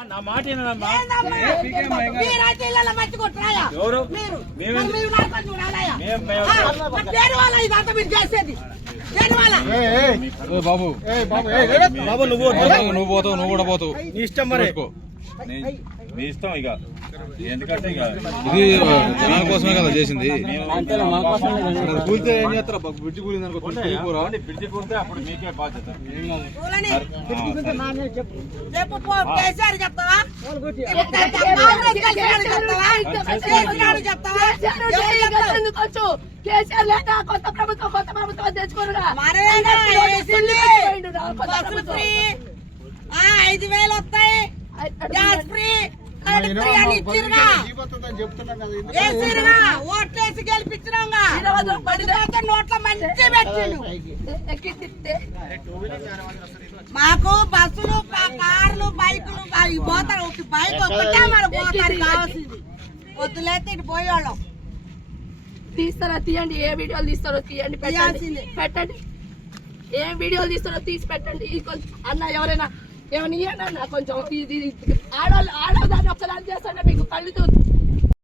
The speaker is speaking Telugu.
నా మాట వినమ్మా. మీరైతే ఇళ్ళ మట్టి కొట్టురాయా ఎవరు మీరు నాతో చూడాలయా దేని వాళ్ళ ఇదంతా మీరు చేసేది దేని వాళ్ళ బాబు బాబు నువ్వు పోతావు నువ్వు కూడా పోతావు నీ ఇష్టం మరి మీ ఇష్టం ఇక ఎందుకంటే ఇక ఇది జనాల కోసమే కదా చేసింది కూలితే ఏం చేస్తారా బ్రిడ్జి కూలింది అనుకో బ్రిడ్జి కూలితే అప్పుడు మీకే బాధ్యత. చెప్పు కేసీఆర్ చెప్తావా కేసీఆర్ లేదా కొత్త ప్రభుత్వం తెచ్చుకోరుగా 5,000 వస్తాయి గ్యాస్ ఫ్రీ అని ఇచ్చిరుగా ఓట్లేసి గెలిపించినాగా నోట్ల మంచి పెట్టిండు. మాకు బస్సులు కార్లు బైకులు పోతారు బైక్ ఒక్కటే మన పోతారు కావాల్సింది పొద్దులేస్తే ఇటు పోయేవాళ్ళం తీస్తారా తీయండి ఏ వీడియోలు తీస్తారో తీయండి పెట్టండి ఏం వీడియోలు తీస్తారో తీసి పెట్టండి అన్న ఎవరైనా ఏమన్నా ఇవ్వండి అన్న కొంచెం ఆడవాళ్ళు దాన్ని ఒకసారి చేస్తాంటే మీకు కళ్ళు